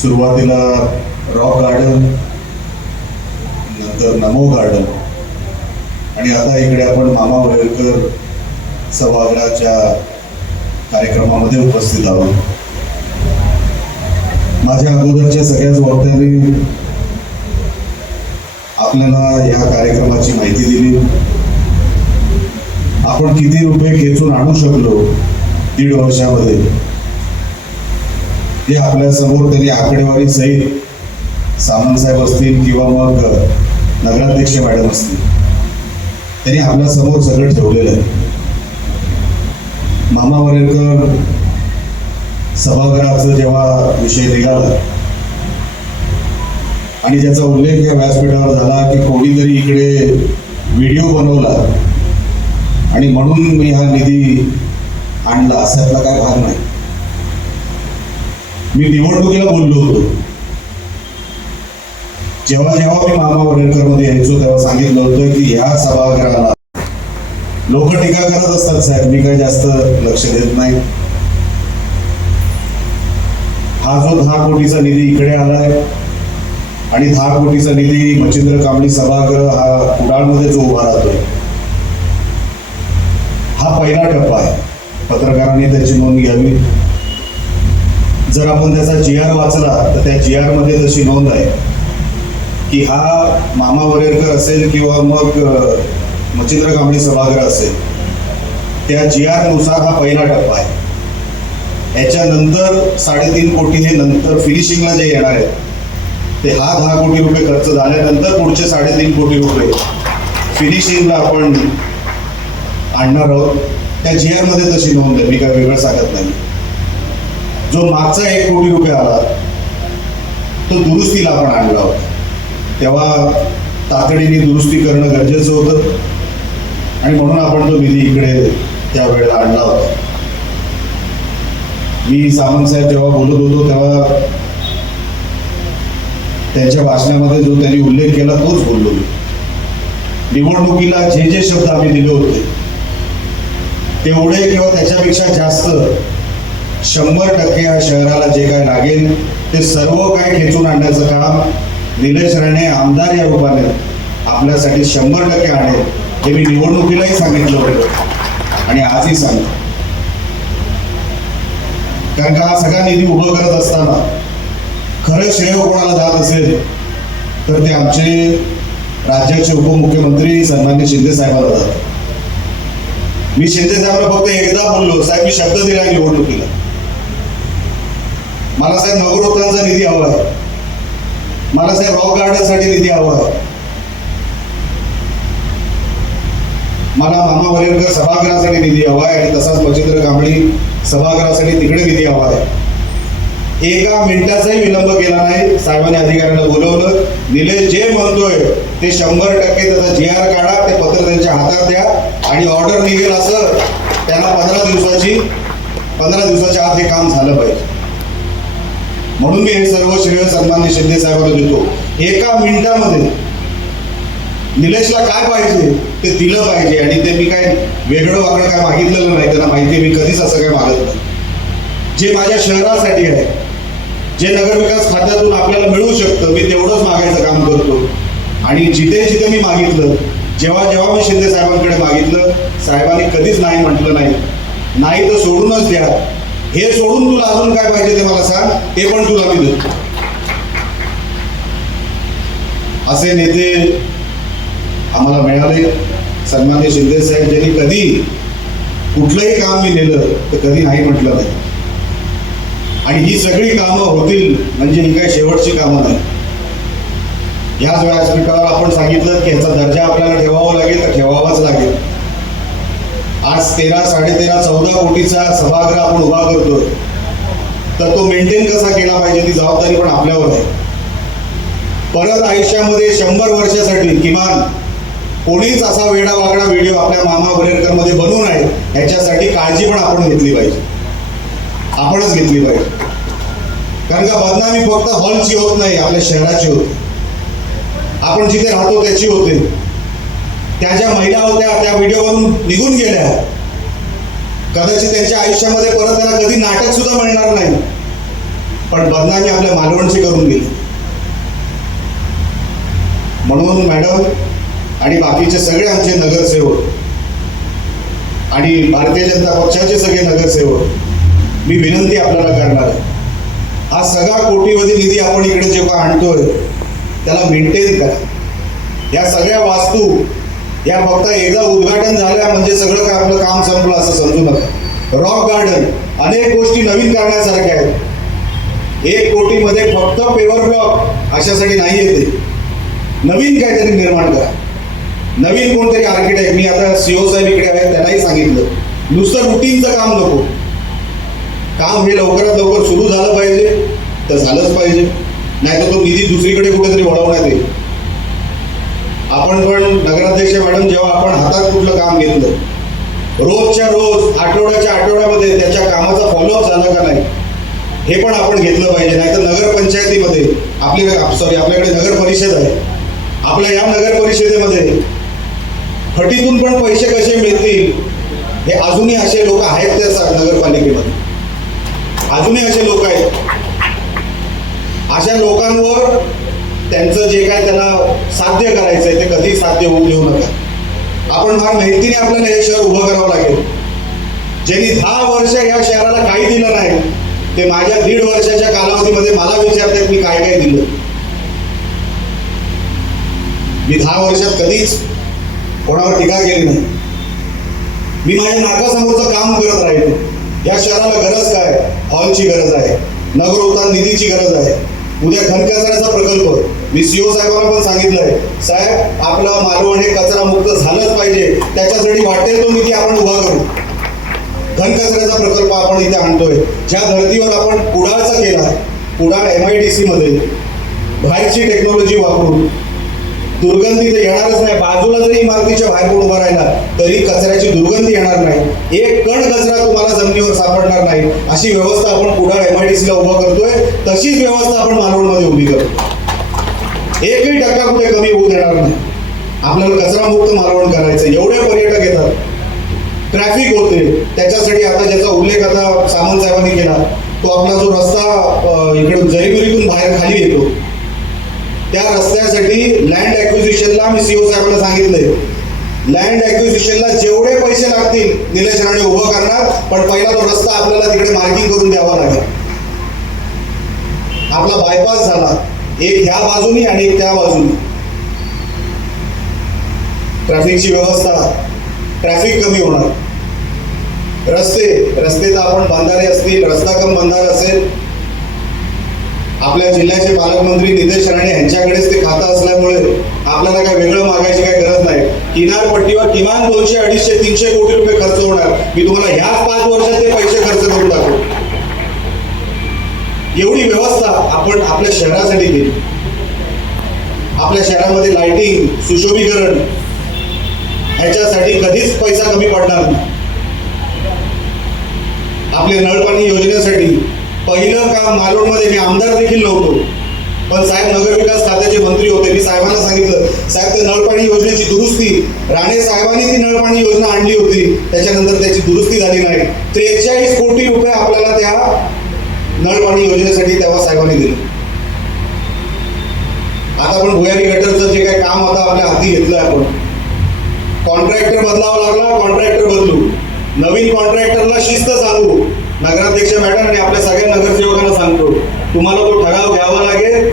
सुरुवातीला rock garden, नंतर नमो garden आणि आता इकडे आपण मामा वरेरकर सभागृहाच्या कार्यक्रमामध्ये उपस्थित आहोत. माझ्या अगोदरच्या सगळ्याच वक्त्यांनी आपल्याला या कार्यक्रमाची माहिती दिली. आपण किती रुपये खेचून आणू शकलो 1.5 वर्षामध्ये हे आपल्या समोर त्यांनी आकडेवारी सहित सामंत साहेब असतील किंवा मग नगराध्यक्ष मॅडम असतील, त्यांनी आपल्या समोर सगळं ठेवलेलं आहे. मामा वरेरकर सभागृहाचा जेव्हा विषय निघाला आणि ज्याचा उल्लेख या व्यासपीठावर झाला की कोणीतरी इकडे व्हिडिओ बनवला आणि म्हणून मी हा निधी आणला, असायला काय भाग नाही. मी निवडणुकीला बोललो होतो, जेव्हा जेव्हा मी मामा वरेरकर मध्ये यायचो तेव्हा सांगितलं होतं की ह्या सभागृहाला लोक टीका करत असतात साहेब, मी काही जास्त लक्ष देत नाही. हा जो 10 कोटीचा निधी इकडे आलाय आणि 10 कोटीचा निधी मच्छिंद्र कांबळी सभागृह हा कुडाळमध्ये जो उभा राहतोय, हा पहिला टप्पा आहे. पत्रकारांनी त्याची नोंद घ्यावी. जर आपण त्याचा GR वाचला तर त्या GR मध्ये तशी नोंद आहे की हा मामा वरेरकर असेल किंवा मग मच्छिंद्र कांबळी सभागृह असेल, त्या GR नुसार हा पहिला टप्पा आहे. याच्यानंतर 3.5 कोटी हे नंतर फिनिशिंगला जे येणार आहेत ते हा 10 कोटी रुपये खर्च झाल्यानंतर पुढचे 3.5 कोटी रुपये फिनिशिंगला आपण आणणार आहोत. त्या GR मध्ये तशी नोंद आहे, मी काय वेगळं सांगत नाही. जो मागचा 1 कोटी रुपये आला तो दुरुस्तीला आपण आणला होता, तेव्हा तातडीने दुरुस्ती करणं गरजेचं होतं आणि म्हणून आपण तो निधी इकडे त्यावेळेला आणला होता. मी सामंत साहेब जेव्हा बोलत होतो तेव्हा त्यांच्या भाषणामध्ये जो त्यांनी उल्लेख केला तोच बोललो मी. निवडणुकीला जे जे शब्द आम्ही दिले होते तेवढे किंवा त्याच्यापेक्षा जास्त 100% या शहराला जे काय लागेल ते सर्व काय खेचून आणण्याचं काम निलेश राणे आमदार या रूपाने आपल्यासाठी 100% आणेल. हे मी निवडणुकीलाही सांगितलं होतं आणि आजही सांगतो. कारण का हा सगळा निधी उभं करत असताना खरं श्रेय कोणाला जात असेल तर ते आमचे राज्याचे उपमुख्यमंत्री सन्माननीय शिंदे साहेबांना जातात. मी शिंदे साहेबांना फक्त एकदा बोललो, साहेब मी शब्द दिला निवडणुकीला, मला साहेब नगरोत्थानचा निधी हवा आहे, मला साहेब रॉक गार्डनसाठी निधी हवा आहे, मला मामा वरेरकर सभागृहासाठी निधी हवा आहे आणि तसाच मच्छिंद्र कांबळी सभागृहासाठी तिकडे निधी हवा आहे. एका मिनिटाचाही विलंब केला नाही. साहेबांनी अधिकाऱ्यांना बोलवलं, निलेश जे म्हणतोय ते 100% त्याचा GR काढा, ते पत्र त्यांच्या हातात द्या आणि ऑर्डर निघेल असं त्यांना 15 दिवसाच्या आत हे काम झालं पाहिजे. म्हणून मी हे सर्व श्रेय सन्माननीय शिंदे साहेबांना देतो. एका मिनिटामध्ये निलेशला काय पाहिजे ते दिलं पाहिजे आणि ते मी काय वेगळं वागणं काय मागितलेलं नाही. त्यांना माहिती मी कधीच असं काय मागत नाही. जे माझ्या शहरासाठी आहे, जे नगरविकास खात्यातून आपल्याला मिळू शकतं, मी तेवढंच मागायचं काम करतो. आणि जिथे जिथे मी मागितलं, जेव्हा जेव्हा मी शिंदे साहेबांकडे मागितलं, साहेबांनी कधीच नाही म्हटलं नाही. नाही तर सोडूनच द्या, हे सोडून तुला अजून काय पाहिजे ते मला सांग, ते पण तुला मी देतो. असे नेते आम्हाला मिळाले. सन्माननीय शिंदे साहेब ज्यांनी कधी कुठलंही काम मी नेलं तर कधी नाही म्हटलं नाही. आणि ही सगळी कामं होतील म्हणजे ही काही शेवटची कामं नाही. ह्याच व्यासपीठावर आपण सांगितलं की ह्याचा दर्जा आपल्याला ठेवावा लागेल तर ठेवावाच लागेल. आज 13, 13.5, 14 कोटीचा सभागृह आपण उभा करतोय तर तो मेंटेन कसा केला पाहिजे ती जबाबदारी पण आपल्यावर आहे. परत आयुष्यामध्ये 100 वर्षासाठी किमान कोणीच असा वेडावाकडा व्हिडिओ आपल्या मामा वरेरकर मध्ये बनवू नये ह्याच्यासाठी काळजी पण आपण घेतली पाहिजे, आपणच घेतली पाहिजे. कारण का बदनामी फक्त हॉलची होत नाही, आपल्या शहराची होते, आपण जिथे राहतो त्याची होते. त्या ज्या महिला होत्या त्या व्हिडिओमधून निघून गेल्या, कदाचित त्यांच्या आयुष्यामध्ये परत त्यांना कधी नाटक सुद्धा मिळणार नाही. पण बदनामी आपल्या मालवणची करून गेली. म्हणून मॅडम आणि बाकीचे सगळे आमचे नगरसेवक आणि भारतीय जनता पक्षाचे सगळे नगरसेवक, मी विनंती आपल्याला करणार आहे, हा सगळा कोटीवधी निधी आपण इकडे जेव्हा आणतोय त्याला मेंटेन करा. या सगळ्या वास्तू या फक्त एकदा उद्घाटन झाल्या म्हणजे सगळं काय आपलं काम संपलं असं समजू नका. रॉक गार्डन, अनेक गोष्टी नवीन करण्यासारख्या आहेत. 1 कोटीमध्ये फक्त पेवर ब्लॉक अशासाठी नाही येते, नवीन काहीतरी निर्माण करा. नवीन कोणतरी आर्किटेक्ट, मी आता सीओ साहेब इकडे आहेत त्यांनाही सांगितलं, नुसतं रुटीनचं काम नको, काम हे लवकरात लवकर सुरू झालं पाहिजे तर झालंच पाहिजे, नाहीतर तो निधी दुसरीकडे कुठेतरी वळवण्यात येईल. आपण पण नगराध्यक्ष मॅडम, जेव्हा आपण हातात कुठलं काम घेतलं, रोजच्या रोज आठवड्याच्या आठवड्यामध्ये त्याच्या कामाचा फॉलोअप झाला का नाही हे पण आपण घेतलं पाहिजे. नाहीतर नगरपंचायतीमध्ये आपल्याकडे नगर परिषद आहे, आपल्या या नगर परिषदेमध्ये फटीतून पण पैसे कसे मिळतील हे अजूनही असे लोक आहेत त्या नगरपालिकेमध्ये, अजूनही असे लोक आहेत. अशा लोकांवर त्यांचं जे काय त्यांना साध्य करायचं आहे ते कधी साध्य होऊ देऊ नका. आपण फार मेहनतीने आपल्याला हे शहर उभं करावं लागेल. ज्यांनी 10 वर्ष या शहराला काही दिलं नाही ते माझ्या 1.5 वर्षाच्या कालावधीमध्ये मला विचारतात मी काय काय दिलं. मी 10 वर्षात कधीच कोणावर टीका केली नाही. मी माझ्या नाकासमोरचं काम करत राहिलो. या शहराला गरज काय, हॉलची गरज आहे, नगरोत्थान निधीची गरज आहे, उद्या घनकचऱ्याचा प्रकल्प, मी सीओ साहेबांना पण सांगितलंय, साहेब आपलं मालवण हे कचरा मुक्त झालंच पाहिजे, त्याच्यासाठी वाटेल तो निधी आपण उभा करू. घनकचऱ्याचा प्रकल्प आपण इथे आणतोय, ज्या धर्तीवर आपण कुडाळचा केला, कुडाळ MIDC मध्ये बाहेरची टेक्नॉलॉजी वापरून दुर्गंधी तर येणारच नाही. बाजूला जरी इमारतीच्या बाहेर कोण उभा राहिला तरी कचऱ्याची दुर्गंधी येणार नाही, एक कण कचरा तुम्हाला जमिनीवर सापडणार नाही, अशी व्यवस्था आपण कुडाळ MIDC ला उभा करतोय. तशीच व्यवस्था आपण मालवणमध्ये उभी करतो. 1% कुठे कमी होऊ देणार नाही. आपल्याला कचरामुक्त मालवण करायचं. एवढे पर्यटक येतात, ट्रॅफिक होते, त्याच्यासाठी आता ज्याचा उल्लेख आता सामंत साहेबांनी केला तो आपला जो रस्ता इकडून जरीबरीतून बाहेर खाली येतो, त्या रस्त्यासाठी लँड ॲक्विजिशनला मी सीओ साहेबांना सांगितलंय, लँड ॲक्विजिशनला जेवढे पैसे लागतील निलेश राणे उभं करणार, पण पहिला तो रस्ता आपल्याला तिकडे मार्किंग करून द्यावा लागेल. आपला बायपास झाला, एक ह्या बाजूनी आणि एक त्या बाजूनी, ट्रॅफिकची व्यवस्था, ट्रॅफिक कमी होणार. रस्ते तर आपण बंधारे असतील, रस्ता कम बंधारा असेल, आपल्या जिल्ह्याचे पालकमंत्री निलेश राणे यांच्याकडेच ते खातं असल्यामुळे आपल्याला काय वेगळं मागायची काय गरज नाही. किनारपट्टीवर किमान 200, 250, 300 कोटी रुपये खर्च होणार. मी तुम्हाला ह्याच 5 वर्षात ते पैसे खर्च करून टाकू. एवढी व्यवस्था आपण आपल्या शहरासाठी केली. आपल्या शहरामध्ये लाइटिंग, सुशोभीकरण ह्याच्यासाठी कधीच पैसा कमी पडणार नाही. आपल्या नळपाणी योजनेसाठी पहिलं काम मालवणमध्ये, मी आमदार देखील नव्हतो पण साहेब नगरविकास खात्याचे मंत्री होते, मी साहेबांना सांगितलं, साहेब ते नळपाणी योजनेची दुरुस्ती, राणे साहेबांनी ती नळपाणी योजना आणली होती, त्याच्यानंतर त्याची दुरुस्ती झाली नाही. 43 कोटी रुपये आपल्याला त्या नळपाणी योजनेसाठी तेव्हा साहेबांनी दिले. आता पण भुयारी गटरचं जे काही काम आता आपल्या हाती घेतलंय, आपण कॉन्ट्रॅक्टर बदलावा लागला, कॉन्ट्रॅक्टर बदलू, नवीन कॉन्ट्रॅक्टरला शिस्त सांगू. नगराध्यक्ष मॅडम आणि आपल्या सगळ्या नगरसेवकांना सांगतो, तुम्हाला तो ठराव घ्यावा लागेल.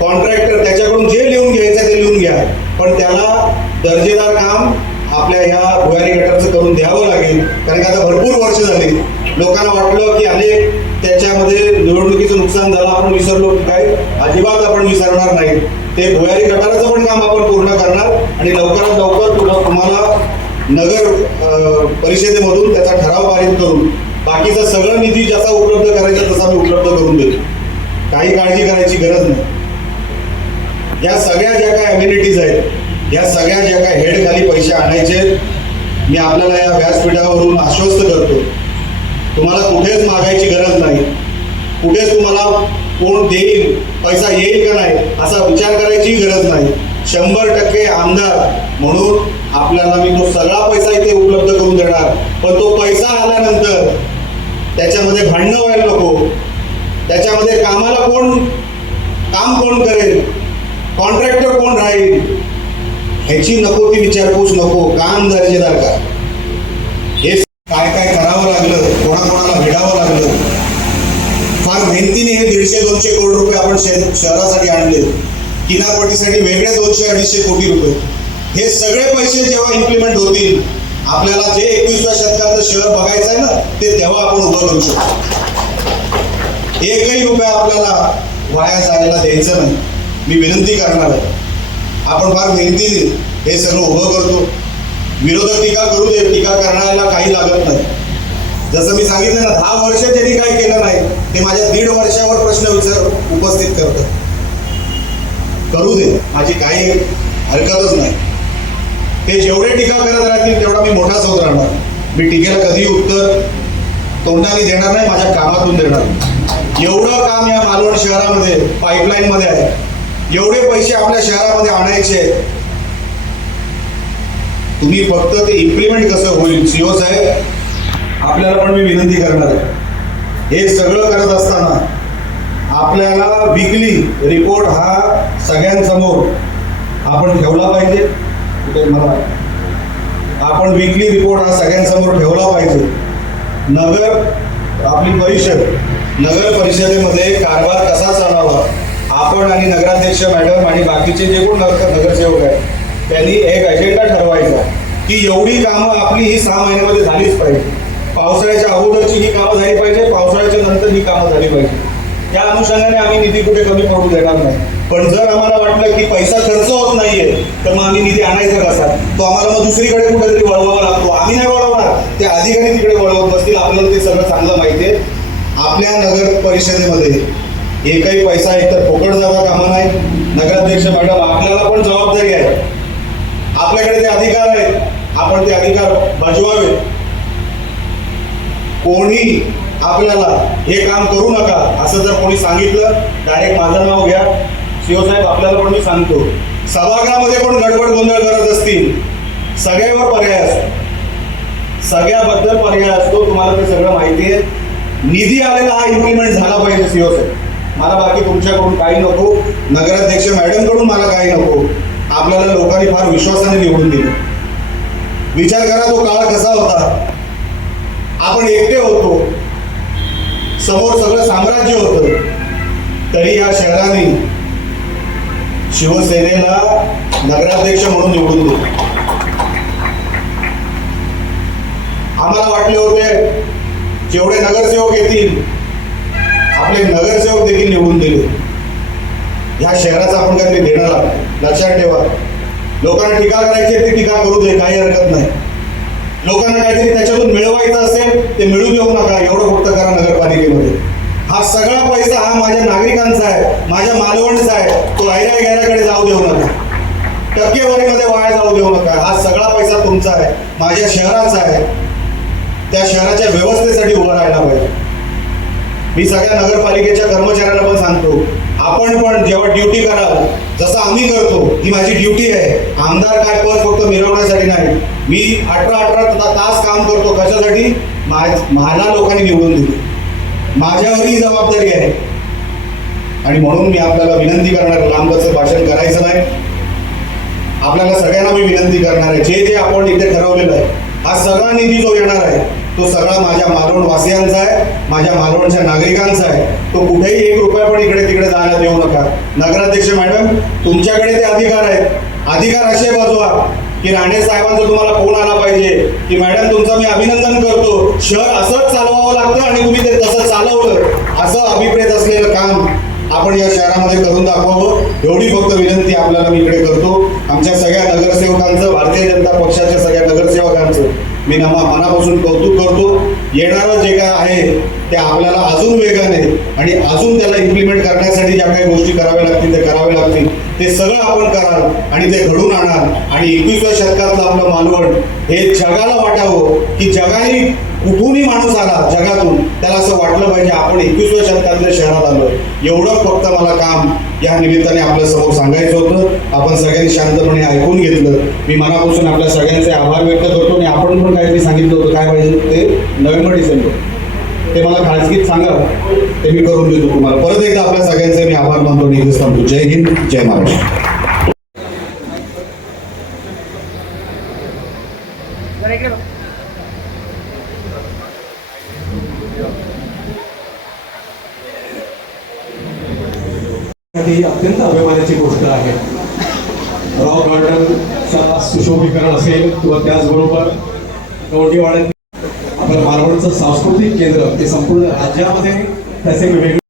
कॉन्ट्रॅक्टर त्याच्याकडून जे लिहून घ्यायचं ते लिहून घ्या, पण त्याला दर्जेदार काम आपल्या ह्या भुयारी गटरचं करून द्यावं लागेल. कारण की आता भरपूर वर्ष झाली, लोकांना वाटलं की अनेक त्याच्यामध्ये निवडणुकीचं नुकसान झालं, आपण विसरलो की काय, अजिबात आपण विसरणार नाही. ते भुयारी गटाराचं पण काम आपण पूर्ण करणार आणि लवकरात लवकर तुम्हाला नगर परिषदेमधून त्याचा ठराव पारित करून बाकीचा सगळं निधी ज्याचा उपलब्ध करायचा तसा मी उपलब्ध करून देतो. काही काळजी करायची गरज नाही. या सगळ्या ज्या काय अम्युनिटीज आहेत, या सगळ्या ज्या काय हेड खाली पैसे आणायचे, मी आपल्याला या व्यासपीठावरून आश्वस्त करतो, तुम्हाला कुठेच मागायची गरज नाही. कुठेच तुम्हाला कोण देईल, पैसा येईल का नाही असा विचार करायची गरज नाही. 100% आमदार म्हणून आपल्याला मी तो सगळा पैसा इथे उपलब्ध करून देणार. पण तो पैसा आल्यानंतर त्याच्यामध्ये भांडणं व्हायला नको, त्याच्यामध्ये कामाला काम कोण करेल, कॉन्ट्रॅक्टर कोण राहील, ह्याची नको ती विचारपूस नको. काम दर्जेदार का, हे काय काय करावं लागलं, कोणाकोणाला भिडावं लागलं. फार मेहनतीने हे 150-200 कोटी रुपये आपण शहरासाठी आणले. किनारपट्टीसाठी वेगळे 200-250 कोटी रुपये. हे सगळे पैसे जेव्हा इम्प्लिमेंट होतील, आपल्याला जे 21व्या शतकाचं शहर बघायचं आहे ना, ते तेव्हा आपण उभं करू शकतो. एकही रुपया आपल्याला वाया जायला द्यायचं नाही. मी विनंती करणार आहे, आपण फार मेहनतीने हे सगळं उभं करतो. विरोधक टीका करू दे, टीका करण्याला काही लागत नाही. जसं मी सांगितलं ना, 10 वर्ष त्यांनी काय केलं नाही, ते माझ्या 1.5 वर्षावर प्रश्न उपस्थित करतात. करू दे, माझी काही हरकतच नाही. ते जेवढे टीका करत राहतील तेवढा मी मोठाच होत राहणार. मी टीकेला कधी उत्तर तोंडाने देणार नाही, माझ्या कामातून देणार. एवढं काम या मालवण शहरामध्ये पाईपलाईन मध्ये आहे, एवढे पैसे आपल्या शहरामध्ये आणायचे. तुम्ही फक्त ते इम्प्लिमेंट कसं होईल, सीओ साहेब आपल्याला पण मी विनंती करणार आहे. हे सगळं करत असताना आपल्याला वीकली रिपोर्ट हा सगळ्यांसमोर आपण ठेवला पाहिजे. आपण वीकली रिपोर्ट हा सगळ्यांसमोर ठेवला पाहिजे. आपली नगर परिषदेमध्ये कारभार कसा चालावा, आपण आणि नगराध्यक्ष मॅडम आणि बाकीचे जे कोण नगरसेवक आहेत त्यांनी एक अजेंडा ठरवायचा की एवढी कामं आपली ही 6 महिन्यामध्ये झालीच पाहिजे. पावसाळ्याच्या अगोदरची ही कामं झाली पाहिजे, पावसाळ्याच्या नंतर ही कामं झाली पाहिजे. त्या अनुषंगाने आम्ही निधी कुठे कमी पडू देणार नाही. पण जर आम्हाला वाटलं की पैसा खर्च होत नाहीये, तर मग आम्ही निधी आणायचा कसा, तो आम्हाला मग दुसरीकडे कुठेतरी वळवावा लागतो. आम्ही नाही वळवणार, ते अधिकारी तिकडे वळवत बसतील. आपल्याला ते सगळं चांगलं माहिती आहे. आपल्या नगर परिषदेमध्ये एकही पैसा एकतर फुकट जाता कामा नाही. नगराध्यक्ष मॅडम आपल्याला पण जबाबदारी आहे, आपल्याकडे ते अधिकार आहेत, आपण ते अधिकार बजवावे. कोणी आपल्याला हे काम करू नका असं जर कोणी सांगितलं, डायरेक्ट माझं नाव घ्या. सीओ साहेब आपल्याला पण मी सांगतो, सभागृहामध्ये पण गडबड गोंधळ करत असतील, सगळ्यावर पर्याय असतो, सगळ्याबद्दल पर्याय असतो. तुम्हाला ते सगळं माहिती आहे. निधी आलेला हा इम्प्लिमेंट झाला पाहिजे. सीओ साहेब मला बाकी तुमच्याकडून काही नको, नगराध्यक्ष मॅडम कडून मला काही नको. आपल्याला लोकांनी फार विश्वासाने निवडून दिलं. विचार करा तो काळ कसा होता. आपण एकटे होतो, समोर सगळं साम्राज्य होतं, तरी या शहराने शिवसेनेला नगराध्यक्ष म्हणून निवडून दिले. आम्हाला वाटले होते जेवढे नगरसेवक येतील, आपले नगरसेवक देखील निवडून दिले. ह्या शहराचा आपण काहीतरी देणं लागतं. लक्षात ठेवा, लोकांना टीका करायची ती टीका करू दे, काही हरकत नाही. लोकांना काहीतरी त्याच्यातून मिळवायचं असेल ते मिळू देऊ नका, एवढं फक्त करा नगरपालिकेमध्ये. हा सगळा पैसा हा माझ्या नागरिकांचा आहे, माझ्या मालवणचा आहे. तो ऐरा गैराकडे जाऊ देऊ नका, टक्केवारीमध्ये वाया जाऊ देऊ नका. हा सगळा पैसा तुमचा आहे, माझ्या शहराचा आहे. त्या शहराच्या व्यवस्थेसाठी उभं राहायला पाहिजे. मी सगळ्या नगरपालिकेच्या कर्मचाऱ्यांना पण सांगतो, आपण पण जेव्हा ड्युटी कराल, जसं आम्ही करतो, ही माझी ड्युटी आहे. आमदार काय पद फक्त मिरवण्यासाठी नाही, मी 18 तास काम करतो. कशासाठी? मला लोकांनी निवडून दिले, माझ्यावर ही जबाबदारी आहे. आणि म्हणून मी आपल्याला विनंती करणार, लांबचं भाषण करायचं नाही. आपल्याला सगळ्यांना मी विनंती करणार आहे, जे आपण इथे ठरवलेलं आहे, हा सगळा निधी जो येणार आहे तो सगळा माझ्या मालवण वासियांचा आहे, माझ्या मालवणच्या नागरिकांचा आहे. तो कुठेही 1 रुपया पण इकडे तिकडे जायला देऊ नका. नगराध्यक्ष मॅडम तुमच्याकडे ते अधिकार आहेत. अधिकार असे बजवा की राणे साहेबांचा तुम्हाला फोन आला पाहिजे की मॅडम तुमचं मी अभिनंदन करतो, शहर असंच चालवावं लागतं आणि तुम्ही ते तसं चालवलं, असं अभिप्रेत असलेलं काम आपण या शहरामध्ये करून दाखवावं. एवढी फक्त विनंती आपल्याला मी इकडे करतो. आमच्या सगळ्या नगरसेवकांचं, भारतीय जनता पक्षाच्या सगळ्या नगरसेवकांचं मी मनापासून कौतुक करतो. येणारं जे काय आहे ते आपल्याला अजून वेगाने आणि अजून त्याला इम्प्लिमेंट करण्यासाठी ज्या काही गोष्टी कराव्या लागतील ते कराव्या लागतील, ते सगळं आपण कराल आणि ते घडून आणाल. आणि 21व्या शतकातलं आपलं मालवण हे जगाला वाटावं की जगाने कुठूनही माणूस आला जगातून त्याला असं वाटलं पाहिजे आपण 21व्या शतकातल्या शहरात आलो. एवढं फक्त मला काम या निमित्ताने आपल्या समोर सांगायचं होतं. आपण सगळ्यांनी शांतपणे ऐकून घेतलं. मी मनापासून आपल्या सगळ्यांचे आभार व्यक्त करतो. आणि आपण पण काहीतरी सांगितलं होतं, काय पाहिजे ते नोव्हेंबर डिसेंबर ते मला खाजगीत सांगा, ते मी करून देतो तुम्हाला. परत एकदा आपल्या सगळ्यांचे मी आभार मानतो आणि इथेच थांबतो. जय हिंद, जय महाराष्ट्र. ही अत्यंत अभिमानाची गोष्ट आहे. रॉक गार्डनचा सुशोभीकरण असेल किंवा त्याचबरोबर गौंडीवाड्यात आपलं मालवणचं सांस्कृतिक केंद्र ते संपूर्ण राज्यामध्ये त्याचे वेगवेगळे